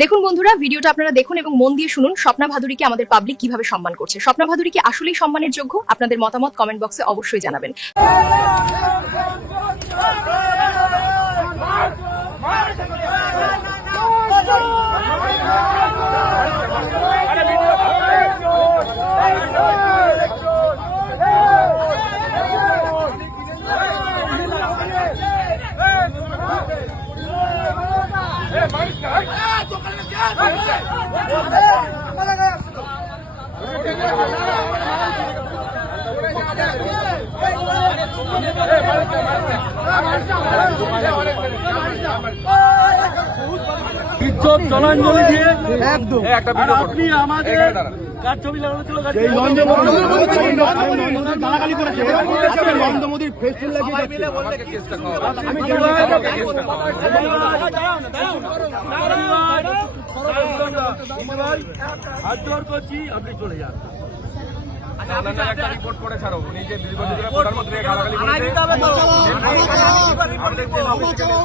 দেখুন বন্ধুরা, ভিডিওটা আপনারা দেখুন এবং মন দিয়ে শুনুন স্বপ্না ভাদুরীকে আমাদের পাবলিক কিভাবে সম্মান করছে। স্বপ্না ভাদুরী কি আসলেই সম্মানের যোগ্য? আপনাদের মতামত কমেন্ট বক্সে অবশ্যই জানাবেন। জলাঞ্জলি দিয়ে একদম আপনি আমাদের কার ছবি লাগানো ছিল গালাগালি করেছে নরেন্দ্র মোদীর ফেসবুক লাগিয়ে হাত জোর করছি, আপনি চলে যান। রিপোর্ট করে ছাড়ো, উনি যে প্রধানমন্ত্রী গালাগালি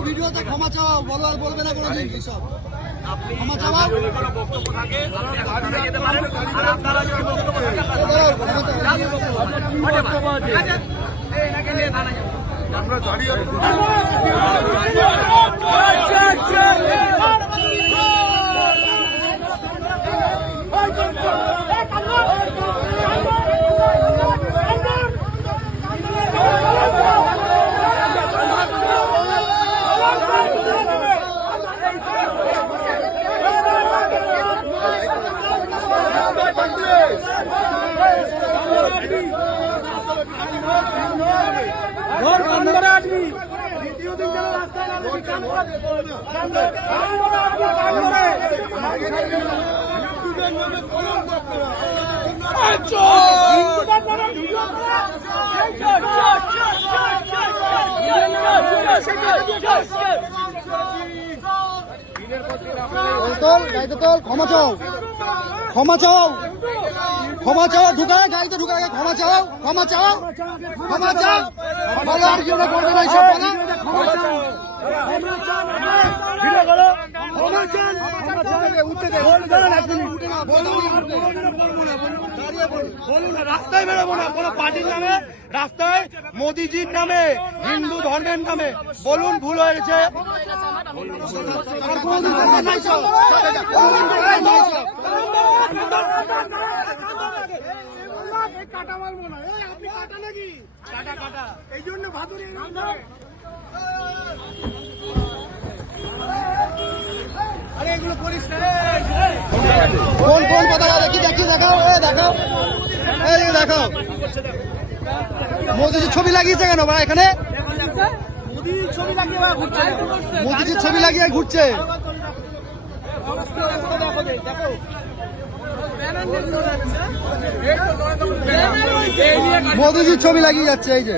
ভিডিওতে ক্ষমা চাও, বলো আর বলবে না কোনোদিন এসব। ক্ষমা চাও, বক্তব্য থাকে আপনারা যদি বক্তব্য আমরা দাঁড়িয়ে ক্ষমা চাও, ক্ষমা চাও, ক্ষমা চাও, ঢুকায় গাড়িতে ঢুকায়, ক্ষমা চাও, ক্ষমা চাও, ক্ষমা চাও, বলো আর কেউ করবে না এইসব কথা। রাস্তায় বেরোবো না কোনো পার্টির নামে, রাস্তায় মোদিজির নামে, হিন্দু ধর্মের নামে বলুন ভুল হয়েছে। কাটা মারবো না, আপনি কাটা নাকি? কাটা কাটা, এই জন্য ভাদুরী আরে এগুলো করিস না। কোন কোন কথা দেখি দেখি দেখাও, দেখাও, দেখাও। মোদিজির ছবি লাগিয়েছে কেন ভাই এখানে? মোদির ছবি লাগিয়ে ঘুরছে, মোদিজির ছবি লাগিয়ে ঘুরছে। মোদিজির ছবি লাগিয়ে যাচ্ছে এই যে।